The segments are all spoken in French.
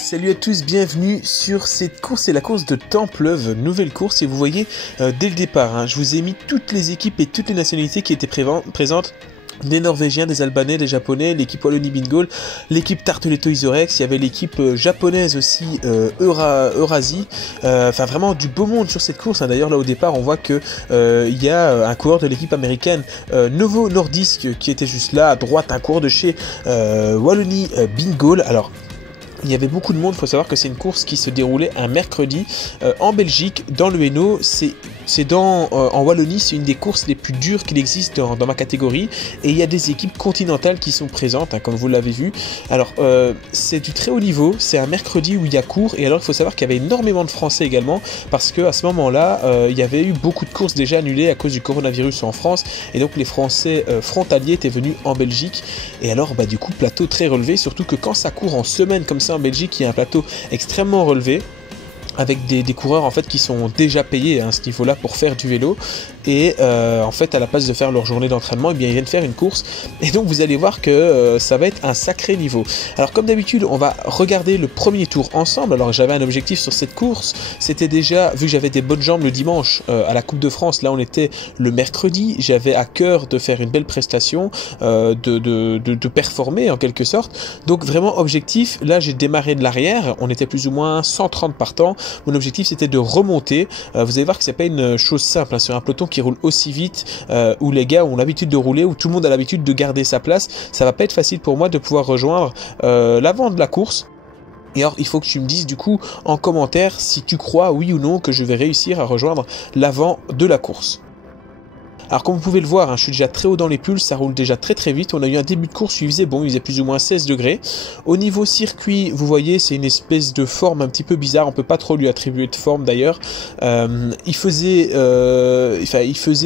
Salut à tous, bienvenue sur cette course, c'est la course de Templeuve, nouvelle course et vous voyez dès le départ, je vous ai mis toutes les équipes et toutes les nationalités qui étaient présentes. Des Norvégiens, des Albanais, des Japonais, l'équipe Wallonie Bingol, l'équipe Tarteletto Isorex, il y avait l'équipe japonaise aussi, Eurasie, enfin vraiment du beau monde sur cette course. D'ailleurs là au départ on voit que il y a un coureur de l'équipe américaine Novo Nordisk qui était juste là à droite, un coureur de chez Wallonie Bingol. Alors il y avait beaucoup de monde, il faut savoir que c'est une course qui se déroulait un mercredi en Belgique, dans le Hainaut. En Wallonie, c'est une des courses les plus dures qu'il existe dans ma catégorie. Et il y a des équipes continentales qui sont présentes, comme vous l'avez vu. Alors, c'est du très haut niveau, c'est un mercredi où il y a cours. Et alors, il faut savoir qu'il y avait énormément de Français également, parce qu'à ce moment-là, il y avait eu beaucoup de courses déjà annulées à cause du coronavirus en France. Et donc, les Français frontaliers étaient venus en Belgique. Et alors, du coup, plateau très relevé, surtout que quand ça court en semaine comme ça, en Belgique, il y a un plateau extrêmement relevé avec des coureurs en fait qui sont déjà payés à ce niveau-là pour faire du vélo et en fait à la place de faire leur journée d'entraînement, ils viennent faire une course et donc vous allez voir que ça va être un sacré niveau. Alors comme d'habitude, on va regarder le premier tour ensemble. Alors j'avais un objectif sur cette course, c'était déjà, vu que j'avais des bonnes jambes le dimanche à la Coupe de France, là on était le mercredi, j'avais à cœur de faire une belle prestation, de performer en quelque sorte. Donc vraiment objectif, là j'ai démarré de l'arrière, on était plus ou moins 130 partants. Mon objectif c'était de remonter. Vous allez voir que c'est pas une chose simple sur un peloton qui roule aussi vite, où les gars ont l'habitude de rouler, où tout le monde a l'habitude de garder sa place. Ça va pas être facile pour moi de pouvoir rejoindre l'avant de la course. Et alors il faut que tu me dises du coup en commentaire si tu crois oui ou non que je vais réussir à rejoindre l'avant de la course. Alors comme vous pouvez le voir, je suis déjà très haut dans les pulses, ça roule déjà très vite. On a eu un début de course, il faisait plus ou moins 16 degrés. Au niveau circuit, vous voyez, c'est une espèce de forme un petit peu bizarre, on peut pas trop lui attribuer de forme d'ailleurs. Il faisait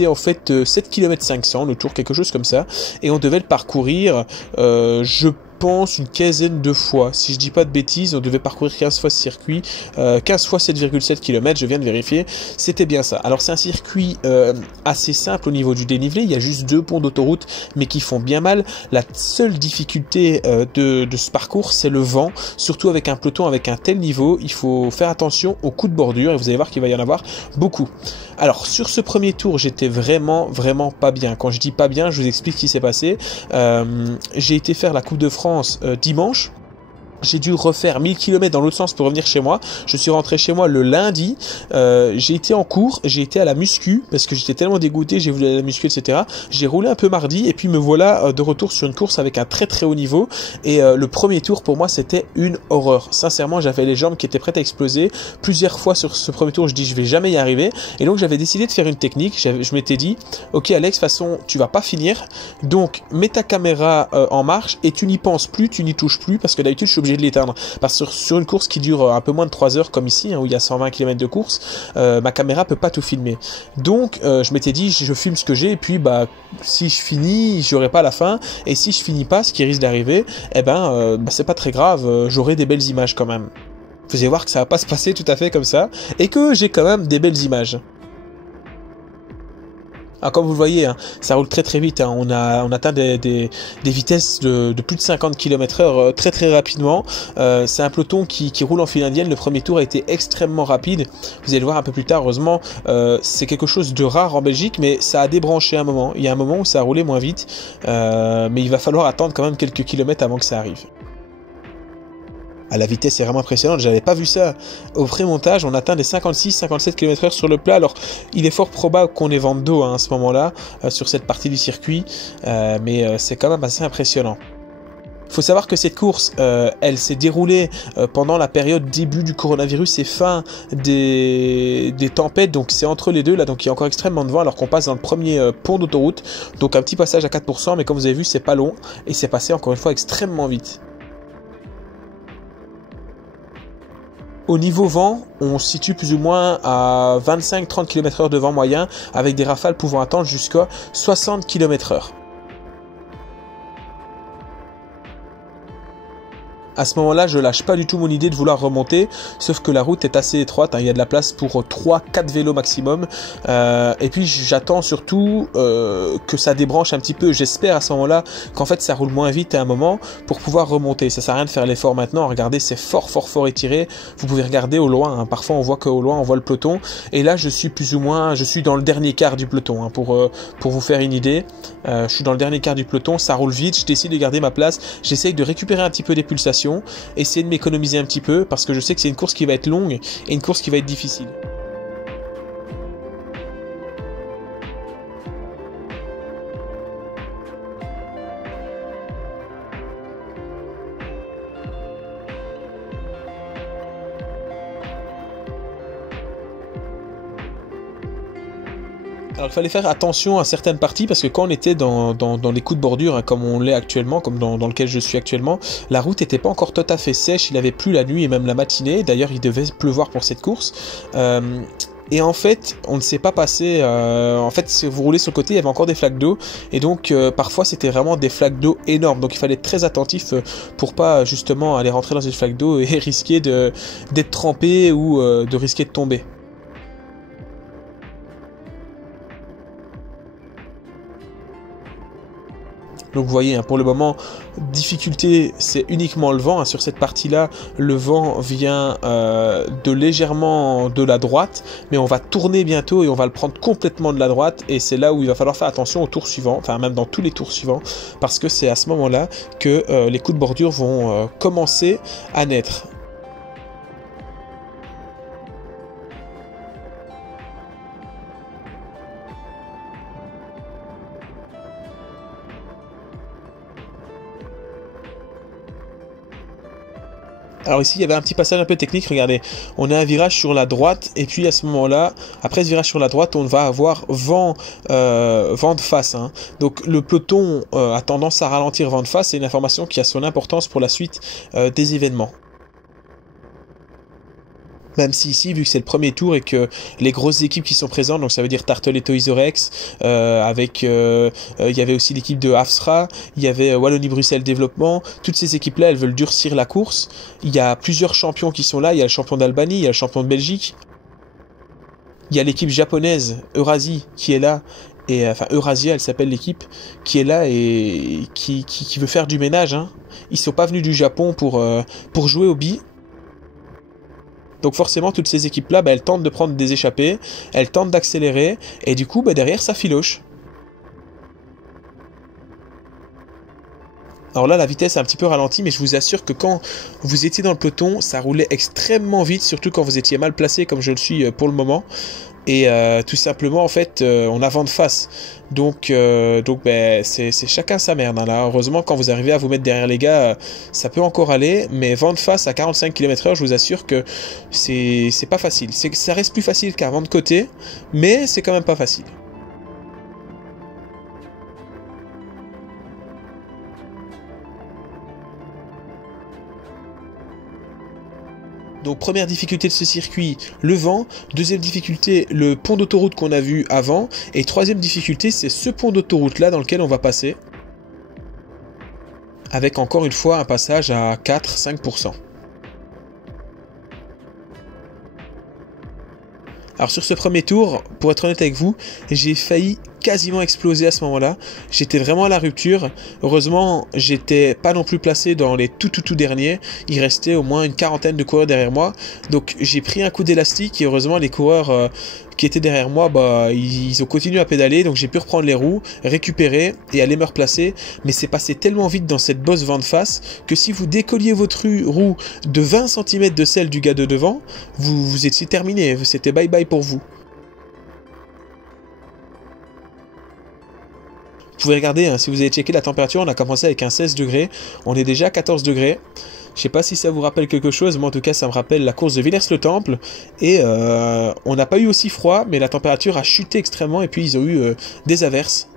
en fait 7 km 500 le tour, quelque chose comme ça. Et on devait le parcourir, je pense une quinzaine de fois, si je dis pas de bêtises. On devait parcourir 15 fois ce circuit, 15 fois 7,7 km, je viens de vérifier, c'était bien ça. Alors c'est un circuit assez simple au niveau du dénivelé, il y a juste 2 ponts d'autoroute mais qui font bien mal. La seule difficulté de ce parcours, c'est le vent, surtout avec un peloton avec un tel niveau, il faut faire attention aux coups de bordure et vous allez voir qu'il va y en avoir beaucoup. Alors sur ce premier tour, j'étais vraiment pas bien. Quand je dis pas bien, je vous explique ce qui s'est passé. J'ai été faire la Coupe de France dimanche. J'ai dû refaire 1000 km dans l'autre sens pour revenir chez moi. Je suis rentré chez moi le lundi. J'ai été en cours, j'ai été à la muscu parce que j'étais tellement dégoûté, j'ai voulu aller à la muscu, etc. J'ai roulé un peu mardi et puis me voilà de retour sur une course avec un très haut niveau. Et le premier tour pour moi c'était une horreur. Sincèrement, j'avais les jambes qui étaient prêtes à exploser. Plusieurs fois sur ce premier tour, je dis je vais jamais y arriver. Et donc j'avais décidé de faire une technique. Je m'étais dit, ok Alex, de toute façon tu vas pas finir. Donc mets ta caméra en marche et tu n'y penses plus, tu n'y touches plus parce que d'habitude je suis obligé de l'éteindre parce que sur une course qui dure un peu moins de 3 heures comme ici où il y a 120 km de course, ma caméra peut pas tout filmer. Donc je m'étais dit je filme ce que j'ai et puis si je finis j'aurai pas la fin et si je finis pas, ce qui risque d'arriver, c'est pas très grave, j'aurai des belles images quand même. Vous allez voir que ça va pas se passer tout à fait comme ça et que j'ai quand même des belles images. Alors comme vous le voyez, ça roule très vite, on atteint des vitesses de plus de 50 km/h très rapidement. C'est un peloton qui roule en file indienne. Le premier tour a été extrêmement rapide. Vous allez le voir un peu plus tard, heureusement. C'est quelque chose de rare en Belgique, mais ça a débranché un moment. Il y a un moment où ça a roulé moins vite, mais il va falloir attendre quand même quelques kilomètres avant que ça arrive. La vitesse est vraiment impressionnante, j'avais pas vu ça. Au pré-montage, on atteint des 56-57 km/h sur le plat. Alors, il est fort probable qu'on ait vent de dos à ce moment-là, sur cette partie du circuit, mais c'est quand même assez impressionnant. Il faut savoir que cette course, elle s'est déroulée pendant la période début du coronavirus et fin des tempêtes, donc c'est entre les deux là, donc il y a encore extrêmement de vent alors qu'on passe dans le premier pont d'autoroute, donc un petit passage à 4%, mais comme vous avez vu, c'est pas long et c'est passé encore une fois extrêmement vite. Au niveau vent, on se situe plus ou moins à 25-30 km/h de vent moyen, avec des rafales pouvant atteindre jusqu'à 60 km/h. À ce moment-là, je lâche pas du tout mon idée de vouloir remonter, sauf que la route est assez étroite, hein, il y a de la place pour 3-4 vélos maximum, et puis j'attends surtout que ça débranche un petit peu. J'espère à ce moment-là qu'en fait ça roule moins vite à un moment pour pouvoir remonter. Ça sert à rien de faire l'effort maintenant. Regardez, c'est fort étiré. Vous pouvez regarder au loin, hein. Parfois on voit qu'au loin on voit le peloton, et là je suis plus ou moins, je suis dans le dernier quart du peloton, hein, pour vous faire une idée. Je suis dans le dernier quart du peloton, ça roule vite, je décide de garder ma place, j'essaye de récupérer un petit peu des pulsations, essayer de m'économiser un petit peu parce que je sais que c'est une course qui va être longue et une course qui va être difficile. Alors il fallait faire attention à certaines parties parce que quand on était dans les coups de bordure, hein, comme on l'est actuellement, comme dans lequel je suis actuellement, la route n'était pas encore tout à fait sèche, il avait plu la nuit et même la matinée, d'ailleurs il devait pleuvoir pour cette course. Et en fait, on ne s'est pas passé. En fait, si vous roulez sur le côté, il y avait encore des flaques d'eau. Et donc, parfois, c'était vraiment des flaques d'eau énormes. Donc, il fallait être très attentif pour pas justement aller rentrer dans une flaque d'eau et risquer d'être trempé ou de risquer de tomber. Donc vous voyez, hein, pour le moment, difficulté, c'est uniquement le vent. Hein. Sur cette partie-là, le vent vient de légèrement de la droite, mais on va tourner bientôt et on va le prendre complètement de la droite. Et c'est là où il va falloir faire attention au tour suivant, enfin même dans tous les tours suivants, parce que c'est à ce moment-là que les coups de bordure vont commencer à naître. Alors ici, il y avait un petit passage un peu technique, regardez, on a un virage sur la droite, et puis à ce moment-là, après ce virage sur la droite, on va avoir vent de face. Hein. Donc le peloton a tendance à ralentir vent de face, c'est une information qui a son importance pour la suite des événements. Même si ici, vu que c'est le premier tour et que les grosses équipes qui sont présentes, donc ça veut dire Tartoletto Isorex, il y avait aussi l'équipe de Hafsra, il y avait Wallonie-Bruxelles Développement, toutes ces équipes-là, elles veulent durcir la course. Il y a plusieurs champions qui sont là, il y a le champion d'Albanie, il y a le champion de Belgique, il y a l'équipe japonaise, Eurasie, qui est là, et enfin Eurasia, elle s'appelle l'équipe, qui est là et qui veut faire du ménage. Hein. Ils sont pas venus du Japon pour jouer au billes. Donc forcément, toutes ces équipes-là, elles tentent de prendre des échappées, elles tentent d'accélérer, et du coup, derrière, ça filoche. Alors là, la vitesse est un petit peu ralentie, mais je vous assure que quand vous étiez dans le peloton, ça roulait extrêmement vite, surtout quand vous étiez mal placé, comme je le suis pour le moment. Et tout simplement, en fait, on a vent de face. Donc c'est chacun sa merde. Hein, là. Heureusement, quand vous arrivez à vous mettre derrière les gars, ça peut encore aller. Mais vent de face à 45 km/h, je vous assure que c'est pas facile. Ça reste plus facile qu'un vent de côté, mais c'est quand même pas facile. Donc première difficulté de ce circuit, le vent. Deuxième difficulté, le pont d'autoroute qu'on a vu avant. Et troisième difficulté, c'est ce pont d'autoroute là dans lequel on va passer. Avec encore une fois un passage à 4-5%. Alors sur ce premier tour, pour être honnête avec vous, j'ai failli quasiment exploser à ce moment-là. J'étais vraiment à la rupture. Heureusement, j'étais pas non plus placé dans les tout derniers. Il restait au moins une quarantaine de coureurs derrière moi. Donc j'ai pris un coup d'élastique et heureusement les coureurs qui étaient derrière moi, ils ont continué à pédaler. Donc j'ai pu reprendre les roues, récupérer et aller me replacer. Mais c'est passé tellement vite dans cette bosse vent de face que si vous décolliez votre roue de 20 cm de celle du gars de devant, vous étiez terminé. C'était bye bye pour vous. Vous pouvez regarder, hein, si vous avez checké la température, on a commencé avec un 16 degrés, on est déjà à 14 degrés. Je sais pas si ça vous rappelle quelque chose, mais en tout cas ça me rappelle la course de Villers-le-Temple. Et on n'a pas eu aussi froid, mais la température a chuté extrêmement et puis ils ont eu des averses.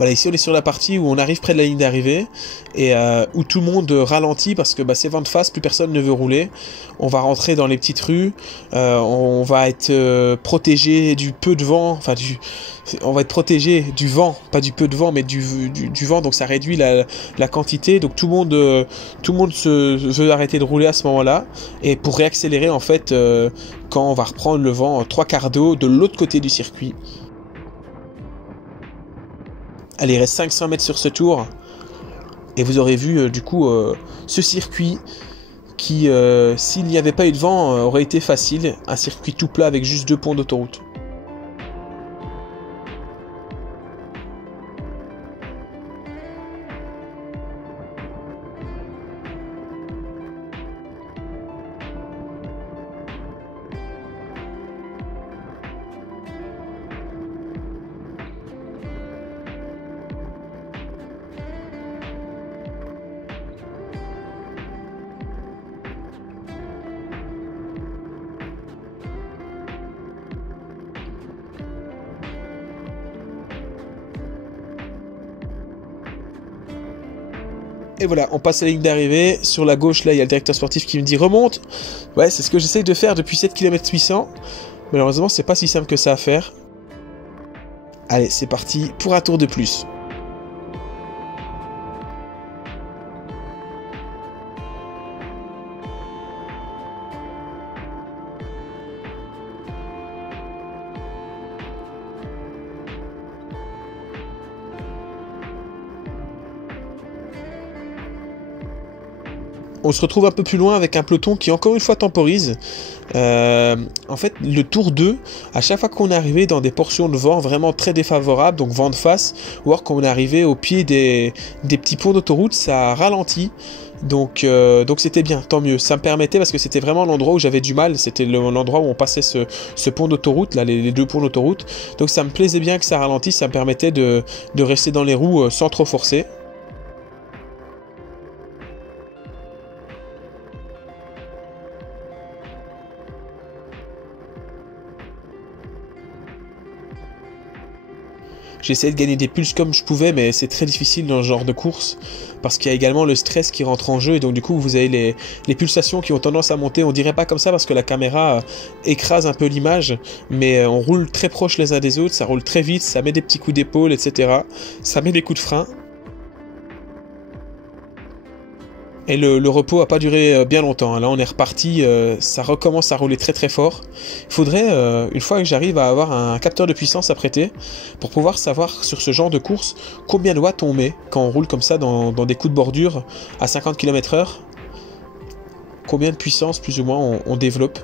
Voilà, ici on est sur la partie où on arrive près de la ligne d'arrivée et où tout le monde ralentit parce que c'est vent de face, plus personne ne veut rouler. On va rentrer dans les petites rues, on va être protégé du peu de vent, enfin on va être protégé du vent, pas du peu de vent, mais du vent, donc ça réduit la quantité. Donc tout le monde veut arrêter de rouler à ce moment-là, et pour réaccélérer en fait quand on va reprendre le vent 3/4 d'eau de l'autre côté du circuit. Allez, il reste 500 mètres sur ce tour, et vous aurez vu du coup ce circuit qui, s'il n'y avait pas eu de vent, aurait été facile, un circuit tout plat avec juste 2 ponts d'autoroute. Et voilà, on passe à la ligne d'arrivée. Sur la gauche, là, il y a le directeur sportif qui me dit remonte. Ouais, c'est ce que j'essaye de faire depuis 7 km 800. Malheureusement, c'est pas si simple que ça à faire. Allez, c'est parti pour un tour de plus. On se retrouve un peu plus loin avec un peloton qui encore une fois temporise. En fait, le tour 2, à chaque fois qu'on est arrivé dans des portions de vent vraiment très défavorables, donc vent de face, ou alors quand on est arrivé au pied des petits ponts d'autoroute, ça ralentit. Donc c'était bien, tant mieux. Ça me permettait, parce que c'était vraiment l'endroit où j'avais du mal, c'était l'endroit où on passait ce pont d'autoroute, là, les 2 ponts d'autoroute. Donc ça me plaisait bien que ça ralentisse, ça me permettait de rester dans les roues sans trop forcer. J'ai essayé de gagner des pulses comme je pouvais, mais c'est très difficile dans ce genre de course, parce qu'il y a également le stress qui rentre en jeu, et donc du coup vous avez les pulsations qui ont tendance à monter. On dirait pas comme ça parce que la caméra écrase un peu l'image, mais on roule très proche les uns des autres, ça roule très vite, ça met des petits coups d'épaule, etc. Ça met des coups de frein. Et le repos a pas duré bien longtemps. Là on est reparti, ça recommence à rouler très très fort. Il faudrait, une fois que j'arrive à avoir un capteur de puissance à prêter, pour pouvoir savoir sur ce genre de course combien de watts on met quand on roule comme ça dans des coups de bordure à 50 km/h. Combien de puissance plus ou moins on développe.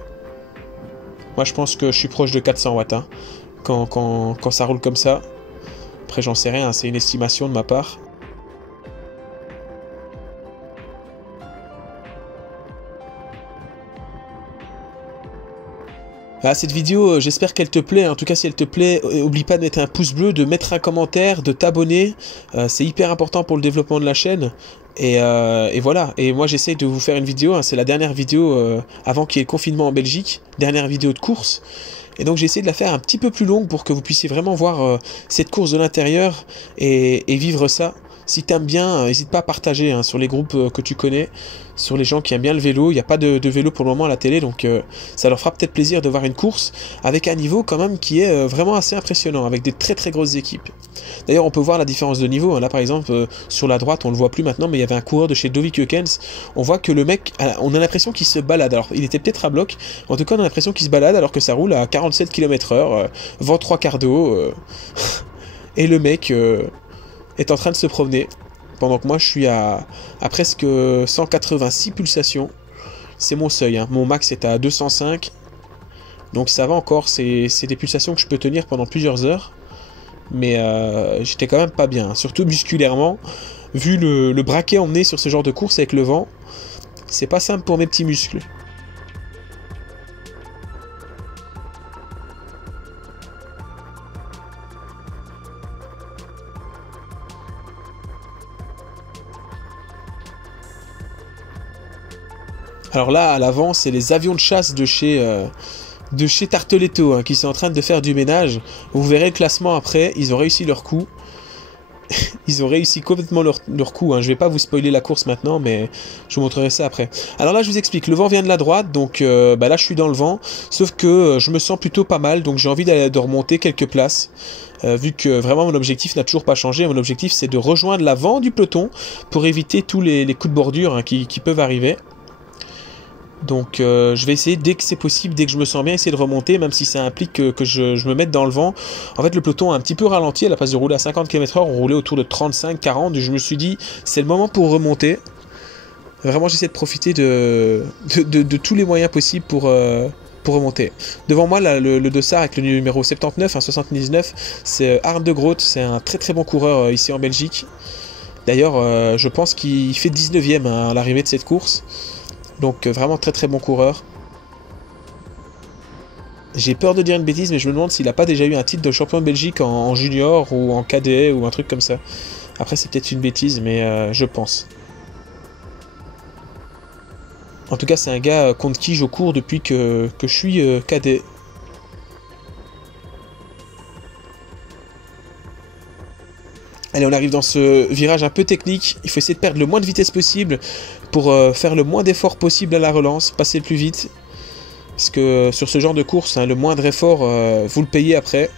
Moi je pense que je suis proche de 400 watts hein, quand ça roule comme ça. Après j'en sais rien, c'est une estimation de ma part. Ah, cette vidéo, j'espère qu'elle te plaît. En tout cas, si elle te plaît, oublie pas de mettre un pouce bleu, de mettre un commentaire, de t'abonner. C'est hyper important pour le développement de la chaîne. Et voilà. Et moi, j'essaye de vous faire une vidéo. Hein. C'est la dernière vidéo avant qu'il y ait le confinement en Belgique. Dernière vidéo de course. Et donc, j'ai essayé de la faire un petit peu plus longue pour que vous puissiez vraiment voir cette course de l'intérieur et vivre ça. Si t'aimes bien, n'hésite pas à partager hein, sur les groupes que tu connais, sur les gens qui aiment bien le vélo. Il n'y a pas de vélo pour le moment à la télé, donc ça leur fera peut-être plaisir de voir une course avec un niveau quand même qui est vraiment assez impressionnant, avec des très très grosses équipes. D'ailleurs, on peut voir la différence de niveau. Hein. Là, par exemple, sur la droite, on le voit plus maintenant, mais il y avait un coureur de chez Dovik Eukens. On voit que le mec, on a l'impression qu'il se balade. Alors, il était peut-être à bloc. En tout cas, on a l'impression qu'il se balade alors que ça roule à 47 km/h, vent 3/4 d'eau. Et le mec est en train de se promener, pendant que moi je suis à presque 186 pulsations. C'est mon seuil, hein. Mon max est à 205, donc ça va encore, c'est des pulsations que je peux tenir pendant plusieurs heures, mais j'étais quand même pas bien, hein. Surtout musculairement, vu le braquet emmené sur ce genre de course avec le vent, c'est pas simple pour mes petits muscles. Alors là, à l'avant, c'est les avions de chasse de chez Tarteletto hein, qui sont en train de faire du ménage. Vous verrez le classement après, ils ont réussi leur coup. ils ont réussi complètement leur coup. Hein. Je vais pas vous spoiler la course maintenant, mais je vous montrerai ça après. Alors là, je vous explique. Le vent vient de la droite, donc là, je suis dans le vent. Sauf que je me sens plutôt pas mal, donc j'ai envie de remonter quelques places. Vu que vraiment mon objectif n'a toujours pas changé. Mon objectif, c'est de rejoindre l'avant du peloton pour éviter tous les coups de bordure hein, qui peuvent arriver. Donc je vais essayer dès que c'est possible, dès que je me sens bien, essayer de remonter, même si ça implique que je me mette dans le vent. En fait le peloton a un petit peu ralenti, à la place de rouler à 50 km/h, on roulait autour de 35-40, je me suis dit c'est le moment pour remonter. Vraiment j'essaie de profiter de tous les moyens possibles pour remonter. Devant moi là, le dossard avec le numéro 79, 79, c'est Arne de Groot, c'est un très très bon coureur ici en Belgique. D'ailleurs je pense qu'il fait 19ème à l'arrivée de cette course. Donc vraiment très très bon coureur. J'ai peur de dire une bêtise, mais je me demande s'il n'a pas déjà eu un titre de champion de Belgique en junior ou en cadet ou un truc comme ça. Après c'est peut-être une bêtise, mais je pense. En tout cas c'est un gars contre qui je cours depuis que je suis cadet. Allez, on arrive dans ce virage un peu technique. Il faut essayer de perdre le moins de vitesse possible pour faire le moins d'efforts possible à la relance, passer le plus vite. Parce que sur ce genre de course, hein, le moindre effort, vous le payez après.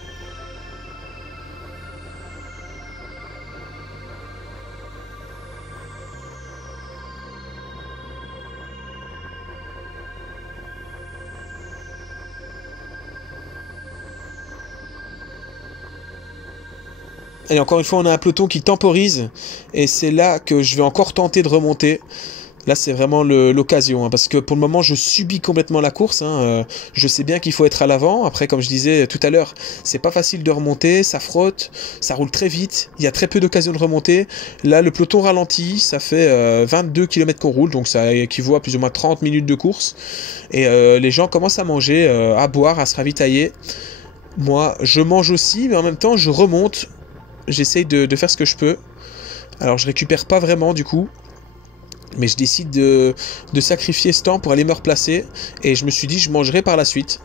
Et encore une fois, on a un peloton qui temporise. Et c'est là que je vais encore tenter de remonter. Là, c'est vraiment l'occasion. Hein, parce que pour le moment, je subis complètement la course. Hein, je sais bien qu'il faut être à l'avant. Après, comme je disais tout à l'heure, c'est pas facile de remonter. Ça frotte. Ça roule très vite. Il y a très peu d'occasions de remonter. Là, le peloton ralentit. Ça fait 22 km qu'on roule. Donc, ça équivaut à plus ou moins 30 minutes de course. Et les gens commencent à manger, à boire, à se ravitailler. Moi, je mange aussi. Mais en même temps, je remonte. J'essaye de faire ce que je peux. Alors je récupère pas vraiment du coup. Mais je décide de sacrifier ce temps pour aller me replacer. Et je me suis dit je mangerai par la suite.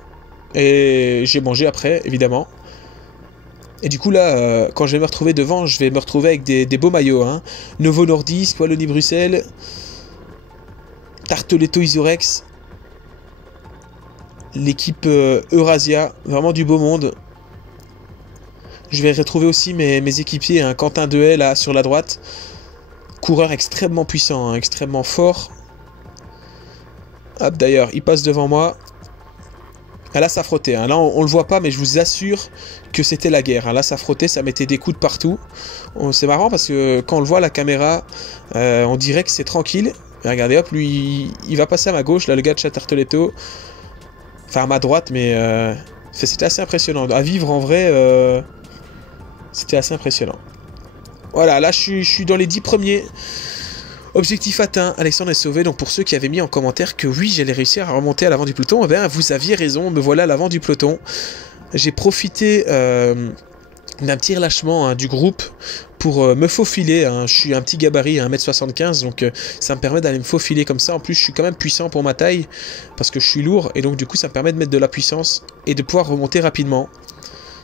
Et j'ai mangé après évidemment. Et du coup là quand je vais me retrouver devant, je vais me retrouver avec des beaux maillots. Hein. Novo Nordisk, Wallonie Bruxelles, Tartoletto Isorex. L'équipe Eurasia. Vraiment du beau monde. Je vais retrouver aussi mes équipiers, hein, Quentin Dehaye là sur la droite. Coureur extrêmement puissant, hein, extrêmement fort. Hop, d'ailleurs, il passe devant moi. Ah, là, ça frottait. Hein. Là, on le voit pas, mais je vous assure que c'était la guerre. Hein. Là, ça frottait, ça mettait des coups de partout. C'est marrant parce que quand on le voit à la caméra, on dirait que c'est tranquille. Mais regardez, hop, lui, il va passer à ma gauche. Là, le gars de Tartoletto. Enfin, à ma droite, mais c'était assez impressionnant. À vivre en vrai... C'était assez impressionnant. Voilà, là je suis dans les 10 premiers. Objectif atteint, Alexandre est sauvé. Donc pour ceux qui avaient mis en commentaire que oui, j'allais réussir à remonter à l'avant du peloton, eh bien, vous aviez raison, me voilà à l'avant du peloton. J'ai profité d'un petit relâchement hein, du groupe pour me faufiler. Hein. Je suis un petit gabarit, 1m75, donc ça me permet d'aller me faufiler comme ça. En plus, je suis quand même puissant pour ma taille, parce que je suis lourd, et donc du coup, ça me permet de mettre de la puissance et de pouvoir remonter rapidement.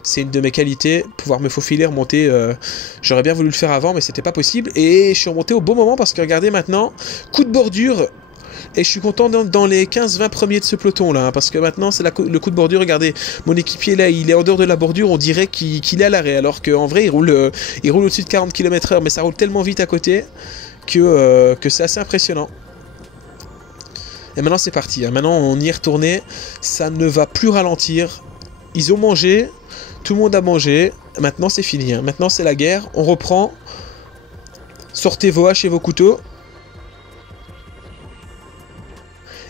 C'est une de mes qualités, pouvoir me faufiler, remonter. J'aurais bien voulu le faire avant, mais c'était pas possible. Et je suis remonté au bon moment parce que regardez maintenant, coup de bordure. Et je suis content dans les 15-20 premiers de ce peloton là, hein, parce que maintenant c'est le coup de bordure. Regardez, mon équipier là, il est en dehors de la bordure, on dirait qu'il est à l'arrêt, alors qu'en vrai il roule au-dessus de 40 km/h, mais ça roule tellement vite à côté que c'est assez impressionnant. Et maintenant c'est parti, hein. Maintenant on y est retourné, ça ne va plus ralentir. Ils ont mangé. Tout le monde a mangé, maintenant c'est fini, hein. Maintenant c'est la guerre, on reprend, sortez vos haches et vos couteaux.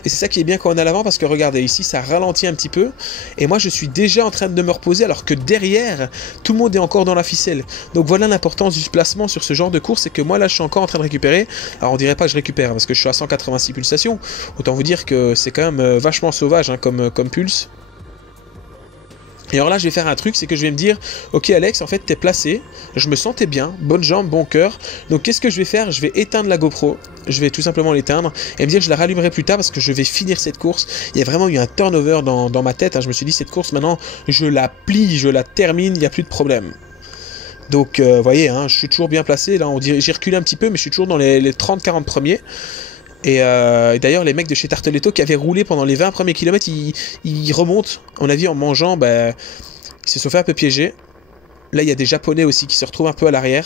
Et c'est ça qui est bien quand on est à l'avant, parce que regardez, ici ça ralentit un petit peu, et moi je suis déjà en train de me reposer, alors que derrière, tout le monde est encore dans la ficelle. Donc voilà l'importance du placement sur ce genre de course, c'est que moi là je suis encore en train de récupérer. Alors on dirait pas que je récupère, parce que je suis à 186 pulsations, autant vous dire que c'est quand même vachement sauvage hein, comme pulse. Et alors là, je vais faire un truc, c'est que je vais me dire, ok Alex, en fait, t'es placé, je me sentais bien, bonne jambe, bon cœur, donc qu'est-ce que je vais faire? Je vais éteindre la GoPro, je vais tout simplement l'éteindre, et me dire que je la rallumerai plus tard, parce que je vais finir cette course. Il y a vraiment eu un turnover dans ma tête, hein. Je me suis dit, cette course, maintenant, je la plie, je la termine, il n'y a plus de problème. Donc vous voyez, hein, je suis toujours bien placé, là j'ai reculé un petit peu, mais je suis toujours dans les 30-40 premiers. Et d'ailleurs, les mecs de chez Tarteletto qui avaient roulé pendant les 20 premiers kilomètres, ils remontent, à mon avis, en mangeant, bah, ils se sont fait un peu piéger. Là, il y a des Japonais aussi qui se retrouvent un peu à l'arrière.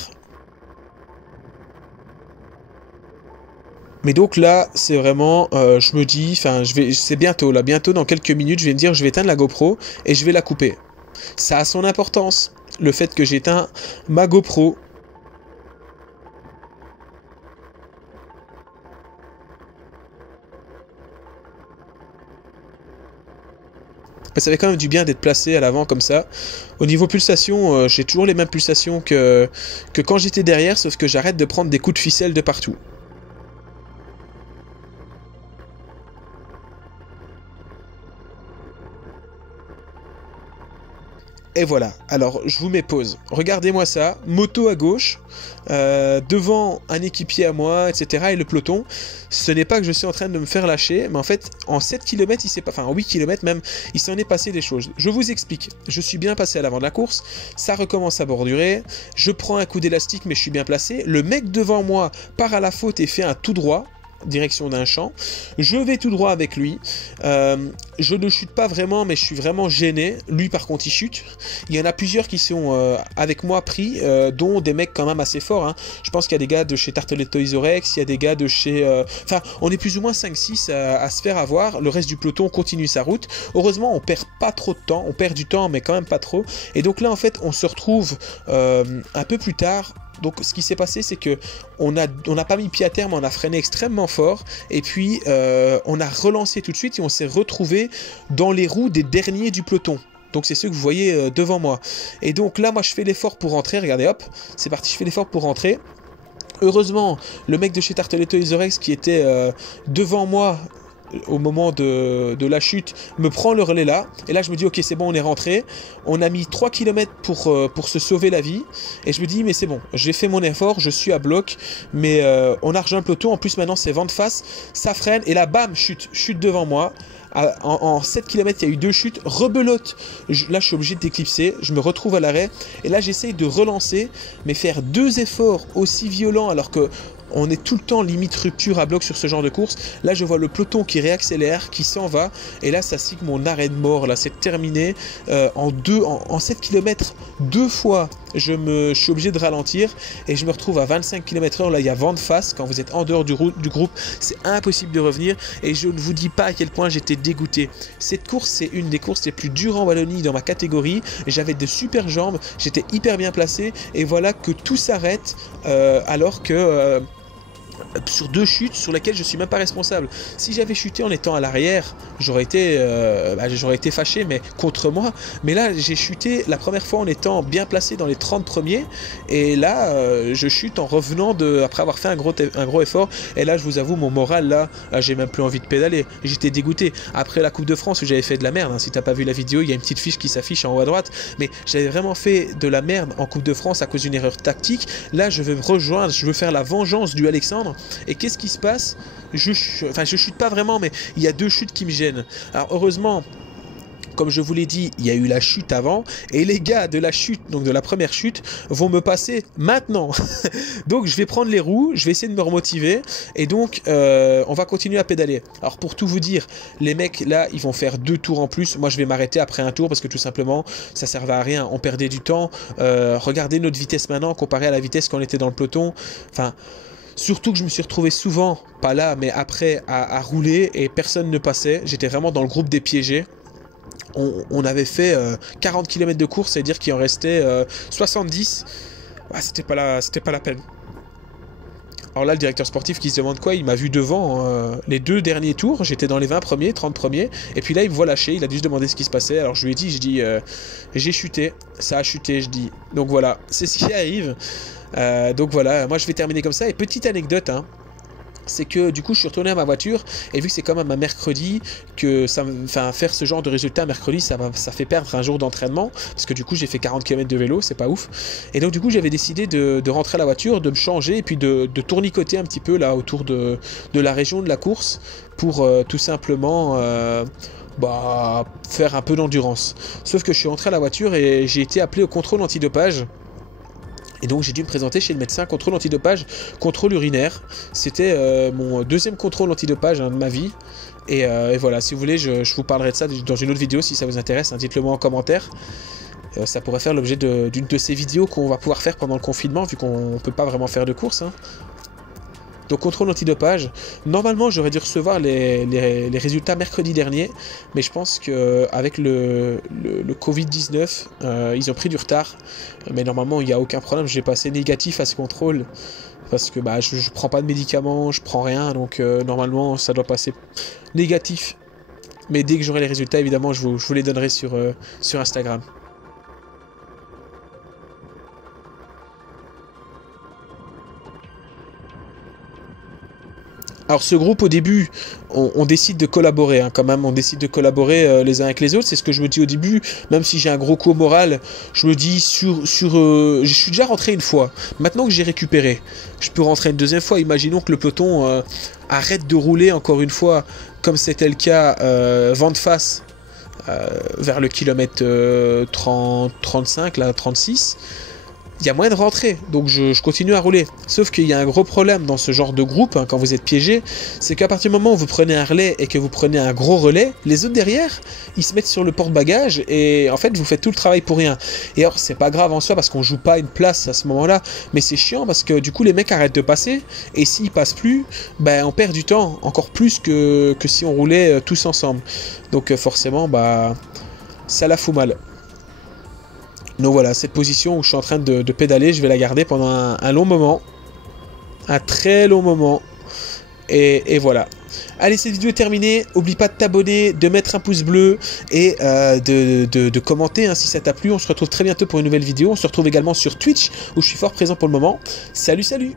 Mais donc là, c'est vraiment, je me dis, enfin, c'est bientôt, là, bientôt dans quelques minutes, je vais me dire, je vais éteindre la GoPro et je vais la couper. Ça a son importance, le fait que j'éteins ma GoPro. Ça fait quand même du bien d'être placé à l'avant comme ça. Au niveau pulsation, j'ai toujours les mêmes pulsations que quand j'étais derrière, sauf que j'arrête de prendre des coups de ficelle de partout. Et voilà, alors je vous mets pause. Regardez-moi ça, moto à gauche, devant un équipier à moi, etc. et le peloton. Ce n'est pas que je suis en train de me faire lâcher, mais en fait, en 7 km, en 8 km même, il s'en est passé des choses. Je vous explique, je suis bien passé à l'avant de la course, ça recommence à bordurer, je prends un coup d'élastique, mais je suis bien placé. Le mec devant moi part à la faute et fait un tout droit, direction d'un champ. Je vais tout droit avec lui. Je ne chute pas vraiment, mais je suis vraiment gêné. Lui, par contre, il chute. Il y en a plusieurs qui sont avec moi pris, dont des mecs quand même assez forts. Hein. Je pense qu'il y a des gars de chez Tarteletto Isorex, il y a des gars de chez... Enfin, on est plus ou moins 5-6 à se faire avoir. Le reste du peloton continue sa route. Heureusement, on perd pas trop de temps. On perd du temps, mais quand même pas trop. Et donc là, en fait, on se retrouve un peu plus tard. Donc ce qui s'est passé, c'est que on n'a pas mis pied à terre, mais on a freiné extrêmement fort. Et puis on a relancé tout de suite et on s'est retrouvé dans les roues des derniers du peloton. Donc c'est ceux que vous voyez devant moi. Et donc là, moi je fais l'effort pour rentrer. Regardez, hop, c'est parti, je fais l'effort pour rentrer. Heureusement, le mec de chez Tarteletto Isorex qui était devant moi au moment de la chute me prend le relais là, et là je me dis ok, c'est bon, on est rentré, on a mis 3 km pour se sauver la vie, et je me dis mais c'est bon, j'ai fait mon effort, je suis à bloc, mais on a rejoint le peloton, en plus maintenant c'est vent de face, ça freine, et là bam, chute devant moi. En 7 km, il y a eu 2 chutes, rebelote. Là, je suis obligé de d'éclipser. Je me retrouve à l'arrêt. Et là, j'essaye de relancer, mais faire 2 efforts aussi violents alors que on est tout le temps limite rupture à bloc sur ce genre de course. Là, je vois le peloton qui réaccélère, qui s'en va. Et là, ça signe mon arrêt de mort. Là, c'est terminé. En 7 km, 2 fois, je suis obligé de ralentir. Et je me retrouve à 25 km/h. Là, il y a vent de face. Quand vous êtes en dehors du groupe, c'est impossible de revenir. Et je ne vous dis pas à quel point j'étais dégoûté. Cette course, c'est une des courses les plus dures en Wallonie dans ma catégorie. J'avais de super jambes. J'étais hyper bien placé. Et voilà que tout s'arrête alors que... sur 2 chutes sur lesquelles je suis même pas responsable. Si j'avais chuté en étant à l'arrière, j'aurais été fâché, mais contre moi. Mais là, j'ai chuté la première fois en étant bien placé dans les 30 premiers, et là, je chute en revenant après avoir fait un gros effort. Et là, je vous avoue, mon moral là, j'ai même plus envie de pédaler. J'étais dégoûté. Après la Coupe de France où j'avais fait de la merde, hein, si t'as pas vu la vidéo, il y a une petite fiche qui s'affiche en haut à droite. Mais j'avais vraiment fait de la merde en Coupe de France à cause d'une erreur tactique. Là, je veux me rejoindre, je veux faire la vengeance du Alexandre. Et qu'est-ce qui se passe? Je chute pas vraiment, mais il y a 2 chutes qui me gênent. Alors heureusement, comme je vous l'ai dit, il y a eu la chute avant, et les gars de la chute, donc de la première chute, vont me passer maintenant. Donc je vais prendre les roues, je vais essayer de me remotiver, et donc on va continuer à pédaler. Alors pour tout vous dire, les mecs là, ils vont faire 2 tours en plus. Moi je vais m'arrêter après un tour, parce que tout simplement, ça servait à rien, on perdait du temps. Regardez notre vitesse maintenant, comparée à la vitesse quand on était dans le peloton. Enfin... Surtout que je me suis retrouvé souvent, pas là, mais après, à rouler et personne ne passait. J'étais vraiment dans le groupe des piégés. On avait fait 40 km de course, c'est-à-dire qu'il en restait 70. Ouais, c'était pas la peine. Alors là, le directeur sportif qui se demande quoi, il m'a vu devant les 2 derniers tours. J'étais dans les 20 premiers, 30 premiers. Et puis là, il me voit lâcher. Il a dû se demander ce qui se passait. Alors je lui ai dit, j'ai chuté. Ça a chuté, je dis. Donc voilà, c'est ce qui arrive. Donc voilà, moi je vais terminer comme ça. Et petite anecdote, hein, c'est que du coup je suis retourné à ma voiture, et vu que c'est quand même un mercredi, que faire ce genre de résultat mercredi, ça fait perdre un jour d'entraînement, parce que du coup j'ai fait 40 km de vélo, c'est pas ouf. Et donc du coup j'avais décidé de rentrer à la voiture, de me changer, et puis de tournicoter un petit peu là autour de la région de la course, pour tout simplement... faire un peu d'endurance. Sauf que je suis rentré à la voiture et j'ai été appelé au contrôle antidopage. Et donc j'ai dû me présenter chez le médecin, contrôle antidopage, contrôle urinaire. C'était mon deuxième contrôle antidopage de ma vie. Et voilà, si vous voulez, je vous parlerai de ça dans une autre vidéo si ça vous intéresse, hein, dites-le moi en commentaire. Ça pourrait faire l'objet d'une de ces vidéos qu'on va pouvoir faire pendant le confinement, vu qu'on ne peut pas vraiment faire de course. Hein. Donc contrôle antidopage. Normalement j'aurais dû recevoir les résultats mercredi dernier, mais je pense qu'avec le Covid-19, ils ont pris du retard. Mais normalement il n'y a aucun problème, j'ai passé négatif à ce contrôle. Parce que bah, je prends pas de médicaments, je prends rien, donc normalement ça doit passer négatif. Mais dès que j'aurai les résultats, évidemment je vous les donnerai sur Instagram. Alors ce groupe au début, on décide de collaborer hein, quand même, on décide de collaborer les uns avec les autres, c'est ce que je me dis au début, même si j'ai un gros coup au moral, je me dis je suis déjà rentré une fois, maintenant que j'ai récupéré, je peux rentrer une deuxième fois, imaginons que le peloton arrête de rouler encore une fois, comme c'était le cas vent de face, vers le kilomètre 35, là 36, il y a moyen de rentrer, donc je continue à rouler. Sauf qu'il y a un gros problème dans ce genre de groupe, hein, quand vous êtes piégé, c'est qu'à partir du moment où vous prenez un relais et que vous prenez un gros relais, les autres derrière, ils se mettent sur le porte-bagages et en fait vous faites tout le travail pour rien. Et alors c'est pas grave en soi parce qu'on joue pas une place à ce moment-là, mais c'est chiant parce que du coup les mecs arrêtent de passer et s'ils passent plus, ben on perd du temps, encore plus que si on roulait tous ensemble. Donc forcément, bah ça la fout mal. Donc voilà, cette position où je suis en train de pédaler, je vais la garder pendant un long moment. Un très long moment. Et voilà. Allez, cette vidéo est terminée. N'oublie pas de t'abonner, de mettre un pouce bleu et de commenter hein, si ça t'a plu. On se retrouve très bientôt pour une nouvelle vidéo. On se retrouve également sur Twitch où je suis fort présent pour le moment. Salut, salut!